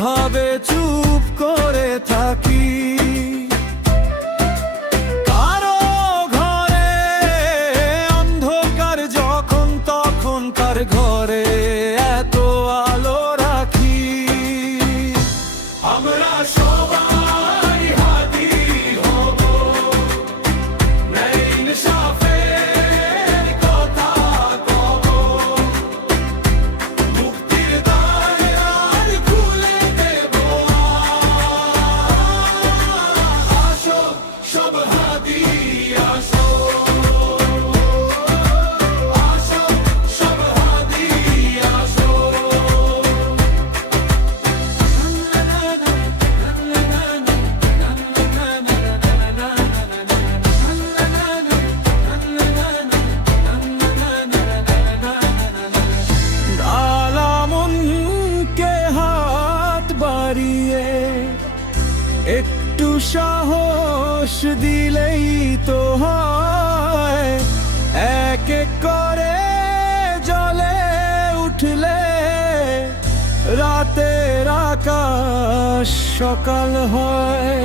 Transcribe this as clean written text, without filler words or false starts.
কিভাবে চুপ করে থাকি। কারো ঘরে অন্ধকার যখন, তখন কার ঘরে এত আলো রাখি। আমরা সবাই হাদি হব, ন্যায় ইনসাফের কথা কব, মুক্তির দ্বার খুলে দেব। আসো সব হাদি আসো, আসো সব হাদি আসো। আলামনকে হাত বাড়িয়ে একটু সাহস দিলেই তো হয়। এক এক করে জ্বলে উঠলে রাতের আকাশ সকাল হয়।